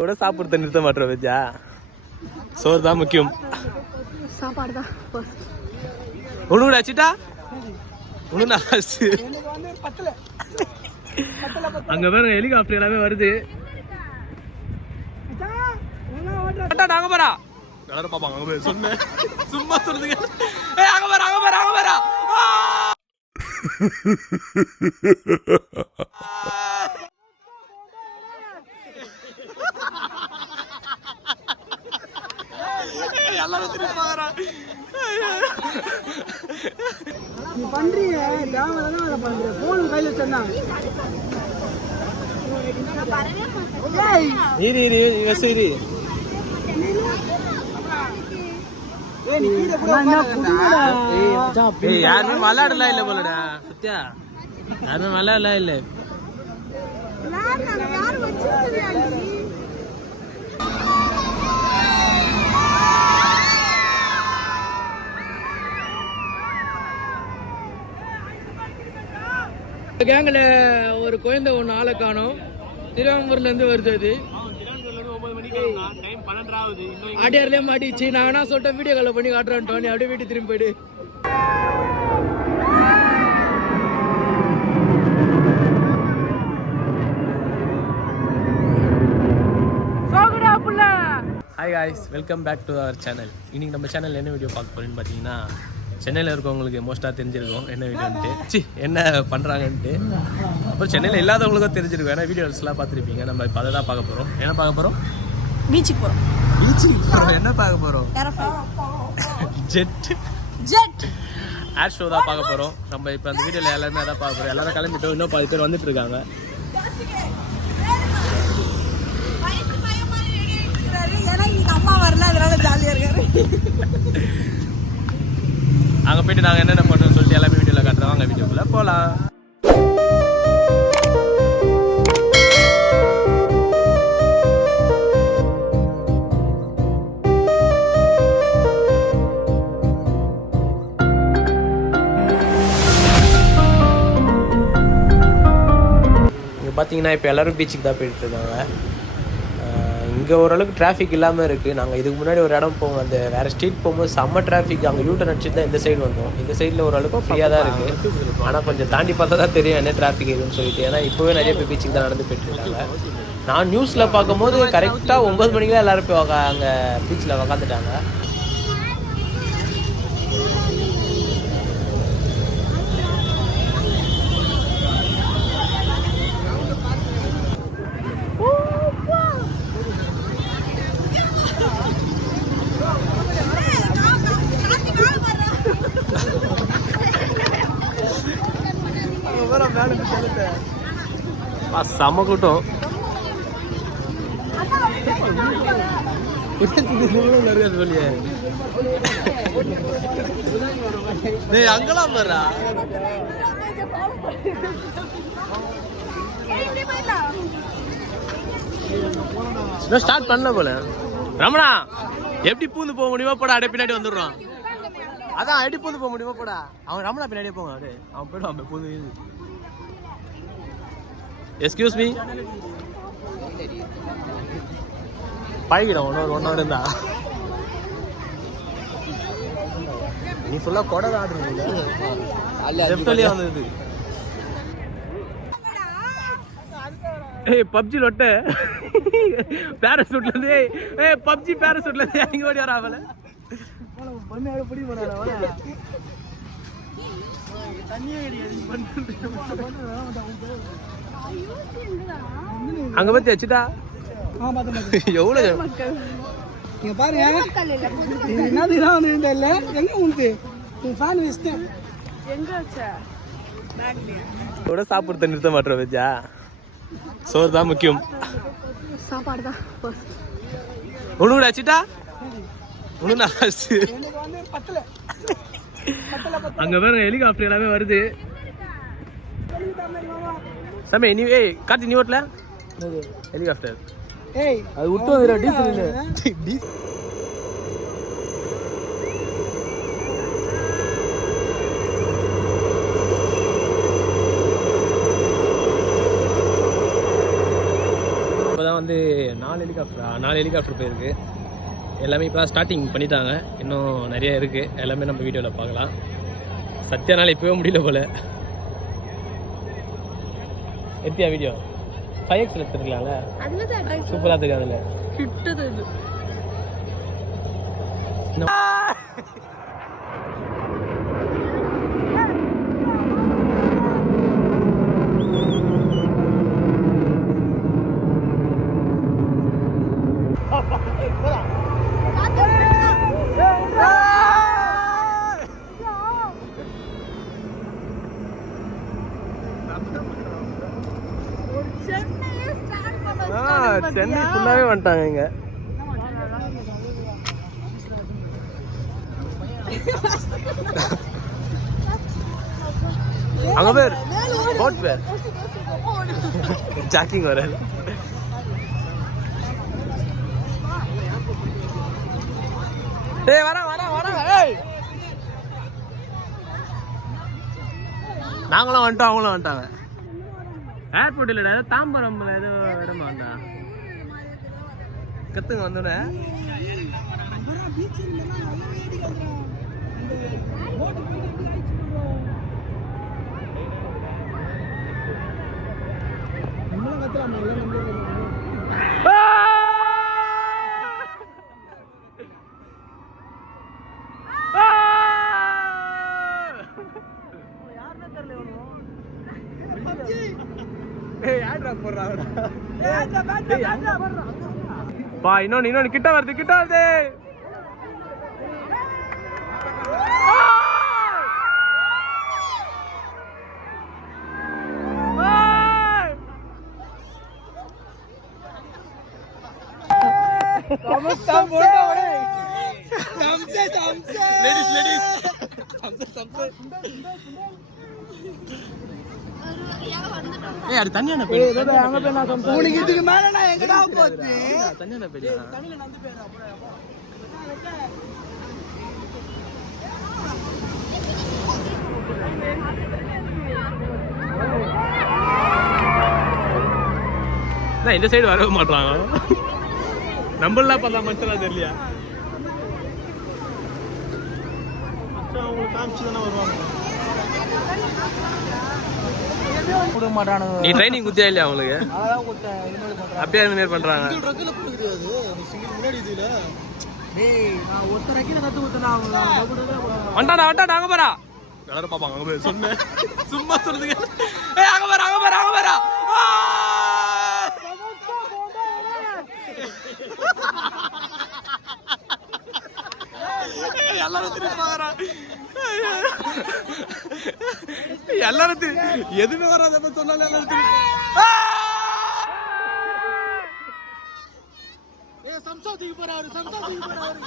கூட சாப்பிடுறத நிறுத்த மாட்டோம் வெஜ்ஜா? சோறு தான் முக்கியம். சாப்பாடு தான் அச்சிட்டா உனக்கு நான் அங்க பாருங்க ஹெலிகாப்டர் எல்லாமே வருது. நாங்க பாரா எல்லாரும் பாப்பாங்க அங்க போய் சொன்னேன். சும்மா சொல்லுதுங்க ஏய் அங்க பாரா அங்க பாரா அங்க பாரா ஆ! ஏய், எல்லாரும் திரும்பி பாக்குறான் நீ பண்றீங்க டேம் தானே அதை பண்றீங்க போன் கையில் வச்சிருந்தாங்க இரு இரு இங்க சரி ஏய் நீ கீழே கூட உட்காருடா. ஏய் யாருமே விளையாடலாம் இல்ல போலடா சத்யா. யாருமே விளையாடலாம் இல்ல. கேங்கில் ஒரு குழந்தை ஒன்று ஆளை காணும். திருவாங்கூர்லேருந்து வருது அது. அடியார்லேயே மாட்டிச்சு நான் என்ன சொல்லிட்டேன் வீடியோ காலை பண்ணி காட்டுறேன் டோனி. அப்படியே வீட்டு திரும்பி போயிடு. Hi guys welcome back to our channel இன்னைக்கு நம்ம சேனல் என்ன வீடியோ பார்க்க போறேன்னு பார்த்தீங்கன்னா சென்னையில் இருக்கவங்களுக்கு மோஸ்ட்டாக தெரிஞ்சிருக்கும். என்ன வீடியோன்ட்டு. சி என்ன பண்ணுறாங்கன்ட்டு அப்புறம் சென்னையில் இல்லாதவங்களுக்கும் தெரிஞ்சிருக்கும். ஏன்னா வீடியோஸ்லாம் பார்த்துருப்பீங்க. நம்ம இப்போ அதை தான் பார்க்க போகிறோம் என்ன பார்க்க போகிறோம் பீச்சுக்கு போறோம். பீச்சுக்கு போகிறோம் என்ன பார்க்க போகிறோம் ஜெட் ஜெட் ஆட் ஷோ தான் பார்க்க போகிறோம் நம்ம இப்போ அந்த வீடியோவில் எல்லாருமே அதான் பார்க்க போகிறோம் எல்லாரும் கிளம்பிட்டோம். இன்னும் பாதி பேர் வந்துட்டு இருக்காங்க. ஏன்னா இன்னைக்கு அம்மா வரல. அதனால ஜாலியா இருக்காரு. அங்கே போயிட்டு நாங்கள் என்னென்ன பண்ணுறோம்னு சொல்லிட்டு எல்லாமே வீடியோவில் காட்டுறோம். அங்கே வீடியோக்குள்ளே போகலாம் பார்த்தீங்கன்னா இப்போ எல்லாரும் பீச்சுக்கு தான் போயிட்டு இருக்காங்க. இங்கே ஓரளவுக்கு டிராஃபிக் இல்லாமல் இருக்குது நாங்கள் இதுக்கு முன்னாடி ஒரு இடம் போவோம். அந்த வேறு ஸ்ட்ரீட் போகும்போது செம்ம டிராஃபிக் அங்கே யூட்டன் அடிச்சுட்டு தான் இந்த சைடு வந்தோம் இந்த சைடில் ஓரளவுக்கு ஃப்ரீயாக தான் இருக்குது ஆனால் கொஞ்சம் தாண்டி பார்த்தா தான் தெரியும் என்ன டிராஃபிக் இருக்குன்னு சொல்லிட்டு. ஏன்னா இப்போவே நிறைய பேர் பீச்சுக்கு தான் நடந்து போயிட்டு இருக்காங்க. நான் நியூஸில் பார்க்கும்போது கரெக்டாக ஒம்பது மணிக்கு தான் எல்லாரும் போய் அங்கே பீச்சில் உக்காந்துட்டாங்க. ஆ, செம கூட்டம் நிறைய சொல்லியே டேய் அங்கெல்லாம் இன்னும் ஸ்டார்ட் பண்ணல போல ரமணா எப்படி பூந்து போக முடியுமா போடா அப்படியே பின்னாடி வந்துடுறான் அதான் எப்படி பூந்து போக முடியுமா போடா அவன் ரமணா பின்னாடியே போங்க அவன் போயிடுவான் பூந்து எஸ்கியூஸ் மீ பழகிடும் ஒன்று ஒன் ஹவர் இருந்தா. நீ ஃபுல்லாக கொடை தான் லெஃப்ட்லேயே வந்தது. ஏய் பப்ஜி லொட்ட. பேராசூட்ல இருந்து ஏய், பப்ஜி பேராசூட்ல இருந்து இறங்கி ஓடி வரா அவள. பிடி பண்ணாரு அங்க பத்தி வச்சுட்டா? ஆ பார்த்தேன் பார்த்தேன் எவ்வளவு நீங்க பாருங்க என்னது இதான் வந்து இல்ல? எங்க உண்டு நீ ஃபேன் வச்சிட்டேன் கூட சாப்பிடுறத நிறுத்த மாட்டோம் வெஜ்ஜா? சோறு தான் முக்கியம். சாப்பாடு தான் எனக்கு வந்து பத்தல. அங்க பாருங்க ஹெலிகாப்டர் எல்லாமே வருது. சாமி நீ ஏய் கார்த்தி நீ ஓட்டல? ஹெலிகாப்டர் ஏய் அது விட்டு வந்துடா டீசல் இப்போதான் வந்து நாலு ஹெலிகாப்டரா நாலு ஹெலிகாப்டர் போயிருக்கு. எல்லாமே இப்போ ஸ்டார்டிங் பண்ணிட்டாங்க. இன்னும் நிறைய இருக்குது எல்லாமே நம்ம வீடியோவில் பார்க்கலாம். சத்யானால இப்போவே முடியல போல. எத்தியா வீடியோ ஃபைவ் எக்ஸில் எடுத்துருக்கலாம்ல சூப்பராக இருக்கு அதில் கிட்டது இது சென்னையே ஸ்டார்ட் பண்ண சென்னை ஃபுல்லாகவே இங்கே அங்கே பேர் போட் பேர் ஜாக்கிங் வர டேய் வர வர ஏய் நாங்களும் வந்துட்டோம் அவங்களும் வந்துட்டாங்க ஏர்போர்ட் இல்லைடா ஏதோ தாம்பரம்ல ஏதோ இடமா வந்தான் கத்துங்க வந்தோடனே. பீச் நல்லா ஏறி வந்துடும் இந்த போட்டு போயிட்டு எப்படி ஆயிடுச்சு நம்மளும் கத்துலாமா இல்லை நம்மளும் கத்துலாமா பா இன்னொன்னு இன்னொன்னு கிட்ட வருது கிட்ட வருது லேடிஸ் லேடிஸ் ஏய் அது தனியான பேர் உனக்கு இதுக்கு மேல நான் எங்கடா போச்சு? தனியான பேர் தமிழ்ல நந்து பேர் அப்புறம் நான் இந்த சைடு வரவே மாட்டாங்க நம்மளாம் பார்த்தா மட்டும் தான் தெரியலையா கொடுக்க மாட்டானுங்க நீ ட்ரைனிங் குத்தியா இல்லையா அவங்களுக்கு? அப்படியே அந்த மாதிரி பண்றாங்க. வண்டாடா வண்டாடா அங்க பாரா எல்லாரும் பாப்பாங்க? அங்க போய் சொன்னேன். சும்மா சொல்லுதுங்க ஏய் அங்க பாரா அங்க பாரா அங்க பாரா எல்லாரும் திரும்பி பாக்குறான் எல்லாரும் எதுவுமே வராத சொன்னாலும் எல்லாரும் ஏ சம்சா தூக்கி போறாரு சம்சா தூக்கி போறாரு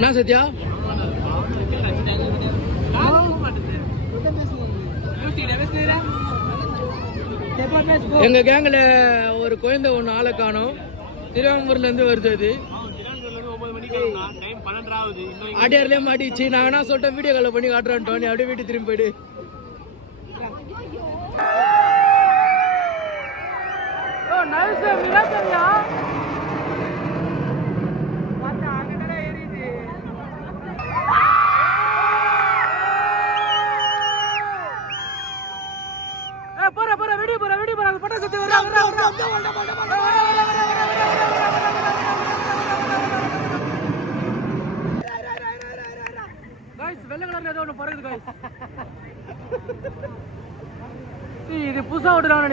என்ன சத்யா? எங்க கேங்ல ஒரு குழந்தை ஒண்ணு ஆளை காணோம். திருவாங்கூர்ல இருந்து வருது அது. அடியார்லயே மாட்டிச்சு நான் வேணா சொல்லிட்டு வீடியோ கால் பண்ணி காட்டுறேன் டோனி. அப்படியே வீட்டு திரும்பி போயிடு.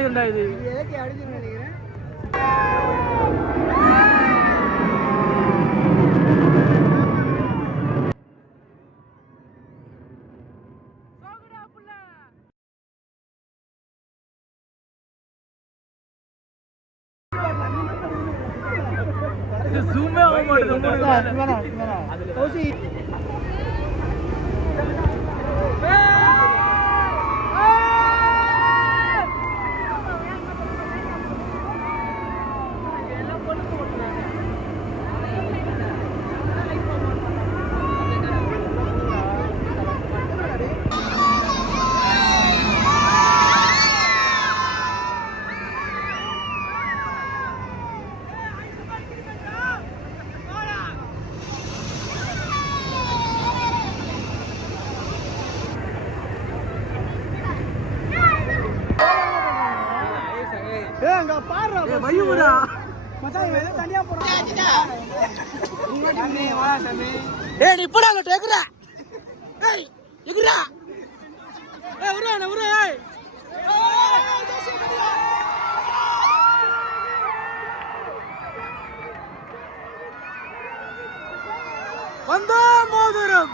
இருந்தா இது. ஜூமே ஆக மாட்டேங்குது மச்சான் நீ ஏய் உரா நான் உரா ஏய். வந்தா மோதிரம்.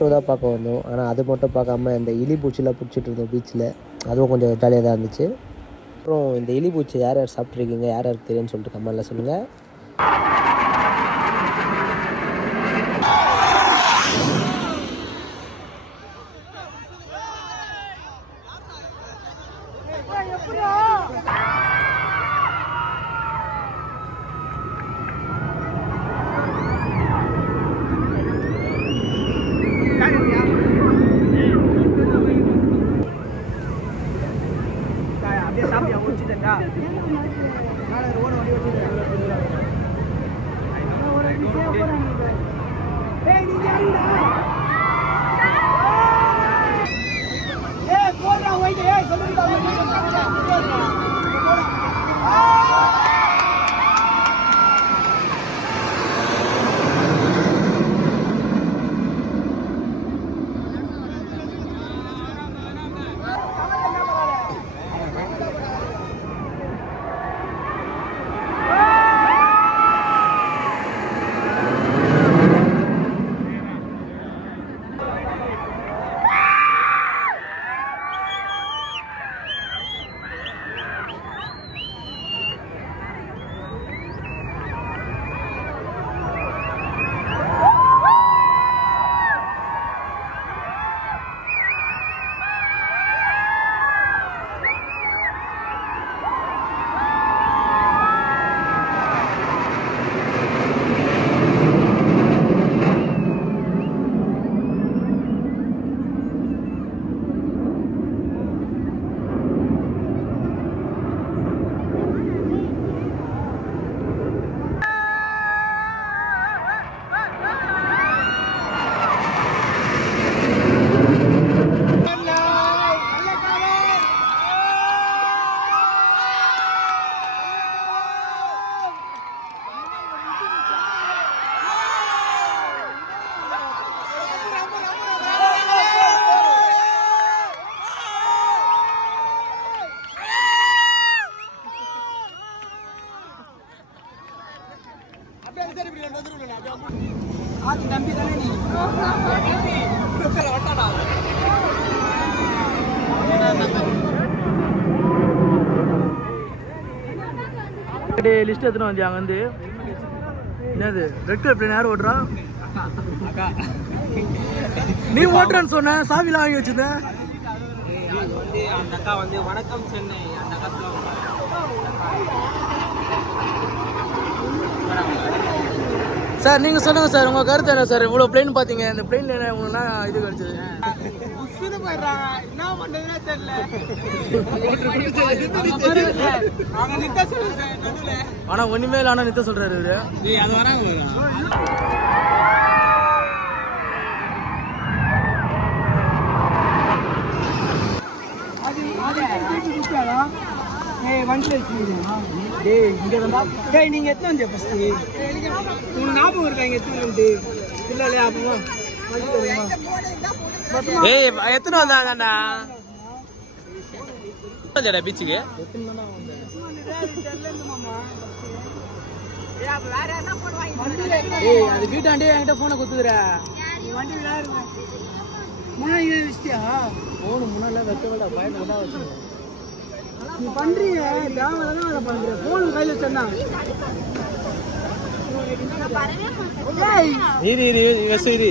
ஷோ தான் பார்க்க வந்தோம். ஆனால் அது மட்டும் பார்க்காம இந்த இலி பூச்சிலாம் பிடிச்சிட்டு இருந்தோம் பீச்சில் அதுவும் கொஞ்சம் ஜாலியாக தான் இருந்துச்சு. அப்புறம் இந்த இலி பூச்சி யார் யார் சாப்பிட்ருக்கீங்க யார் யாருக்கு தெரியும்னு சொல்லிட்டு கமெண்ட்டில் சொல்லுங்கள் லிஸ்ட் எடுத்துன்னு வந்தியா அங்க வந்து என்னது ரெக்டர் பிளேன் யார் ஓட்டுறா? நீ ஓட்டுறன்னு சொன்ன சாவிலாம் வாங்கி வச்சிருந்த? அந்த அக்கா வணக்கம் சென்னை அந்த சார் நீங்க சொல்லுங்க சார் உங்க கருத்து என்ன சார்? இவ்வளவு பிளேன் பாத்தீங்க இந்த பிளேன்ல என்ன உங்களுக்கு இது கிடைச்சது? ஆனா ஒண்ணுமே இல்ல ஆனா நித்த சொல்றாரு இவரு. அது ஏய் வண்டியில் வச்சுருக்கீங்களா டேய் இங்கே டேய் நீங்கள் எத்தனை வந்தியா ஃபஸ்ட்டு உங்களுக்கு ஞாபகம் இருக்கா இங்கே எத்தனை வந்து இல்லை இல்லையா ஏய் எத்தனை வந்தாங்கண்ணா? வந்தாடா பீச்சுக்கு? ஏய் அது வீட்டாண்டே என்கிட்ட போனை குத்துதுற வண்டி வேறு முன்னாடி இங்கே வச்சிட்டியா போனு முன்னால வைக்க விட பயந்து தான் வச்சு நீ பண்ணுறீங்க தேவையான அதை பண்ணுறேன் ஃபோன் கையில் வச்சேன்னா. ஏய். இரு இரு இரு இரு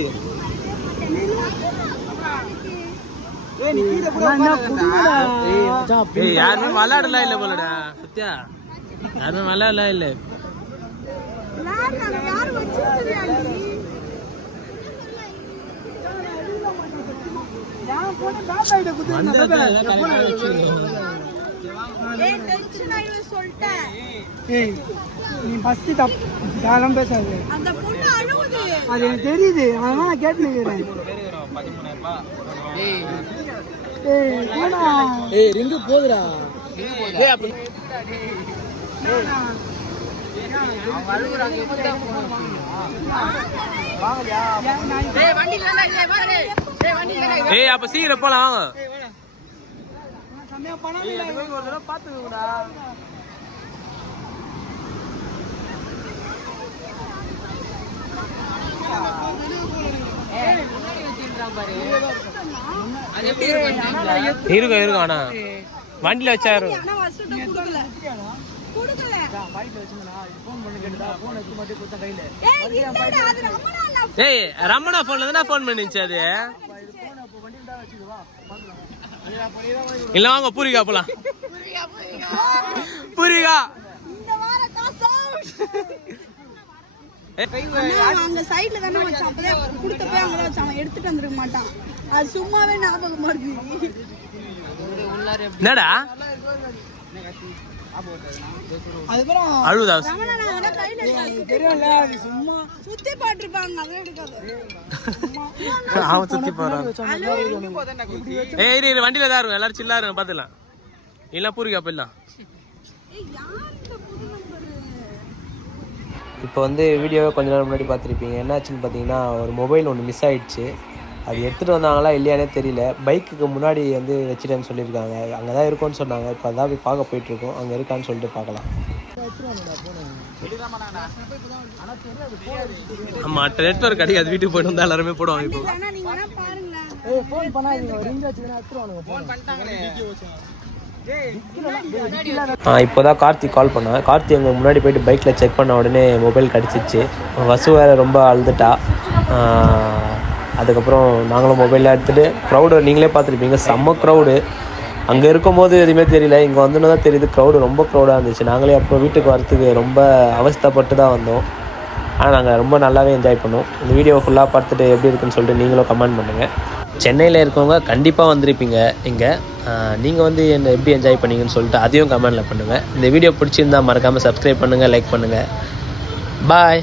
யாருமே விளையாடலாம் இல்ல போலடா சத்யா. யாருமே விளையாடலாம் இல்ல. யாரு ஏய் நீ ஃபஸ்ட்டு தப் யாரும் பேசாது. அந்த பொண்ணு அழுவுது. அது எனக்கு தெரியுது. அதனால நான் கேட்டு நிற்கிறேன் ஏய். போடா. ஏய் ரிங்கு போதுடா. ஏய் அப்படி ஏய் அப்ப சீக்கிரம் போலாம் வாங்க செம்மையா பணம் இல்லை ஒரு தடவை பாத்துக்கோடா இருக்கும்? இருக்கும் ஆனா வண்டியில வச்சா இருக்கும் ஏய் ரமணா போன்ல தானே ஃபோன் பண்ணிச்சு அது? இல்ல வாங்க பூரிகா போலாம். பூரிகா. அங்க சைடுல தானே வச்சான். அப்பதான் கொடுத்த போய் அங்கதான் வச்சான். எடுத்துட்டு வந்திருக்க மாட்டான். அது சும்மாவே ஞாபகமா இருக்கு. என்னடா? அதுக்கப்புறம் அழுதா? சும்மா சுத்தி பாட்டிருப்பாங்க அவன் சுத்தி போறான். ஏய் இரு இரு வண்டியில தான் இருக்கும் எல்லாரும் சில்லா இருங்க பாத்துலாம் இல்ல பூரிகா போயிடலாம் ஏய் யார் இந்த புது நம்பரு இப்போ வந்து வீடியோவை கொஞ்ச நேரம் முன்னாடி பார்த்துருப்பீங்க. என்னாச்சுன்னு பார்த்தீங்கன்னா ஒரு மொபைல் ஒன்று மிஸ் ஆயிடுச்சு. அது எடுத்துகிட்டு வந்தாங்களா இல்லையானே தெரியல. பைக்குக்கு முன்னாடி வந்து வச்சுட்டேன்னு சொல்லியிருக்காங்க. அங்கே தான் இருக்கும்னு சொன்னாங்க. இப்போ அதான் போய் பார்க்க போயிட்டுருக்கோம். அங்கே இருக்கான்னு சொல்லிட்டு பார்க்கலாம். ஆமாம் நெட்ஒர்க் கிடைக்காது வீட்டுக்கு போயிட்டு வந்தால் எல்லாருமே போடுவாங்க இப்போ. ஃபோன் பண்ணாதீங்க. இப்போ தான் கார்த்தி கால் பண்ணேன் கார்த்தி அங்கே முன்னாடி போயிட்டு பைக்கில் செக் பண்ண உடனே மொபைல் கிடச்சிச்சு. வசு வேறு ரொம்ப அழுதுட்டா. அதுக்கப்புறம் நாங்களும் மொபைலில் எடுத்துகிட்டு க்ரௌடு நீங்களே பார்த்துருப்பீங்க. செம்ம க்ரௌடு அங்கே இருக்கும்போது எதுவுமே தெரியல. இங்கே வந்தோன்னு தான் தெரியுது க்ரௌடு ரொம்ப க்ரௌடாக இருந்துச்சு. நாங்களே அப்போ வீட்டுக்கு வரத்துக்கு ரொம்ப அவஸ்தைப்பட்டு தான் வந்தோம். ஆனால் நாங்கள் ரொம்ப நல்லாவே என்ஜாய் பண்ணோம். இந்த வீடியோ ஃபுல்லாக பார்த்துட்டு எப்படி இருக்குன்னு சொல்லிட்டு நீங்களும் கமெண்ட் பண்ணுங்கள் சென்னையில் இருக்கவங்க கண்டிப்பாக வந்திருப்பீங்க. இங்கே நீங்கள் வந்து என்ன எப்படி என்ஜாய் பண்ணீங்கன்னு சொல்லிட்டு அதையும் கமெண்டில் பண்ணுங்கள் இந்த வீடியோ பிடிச்சிருந்தா மறக்காமல் சப்ஸ்கிரைப் பண்ணுங்கள் லைக் பண்ணுங்கள் பாய்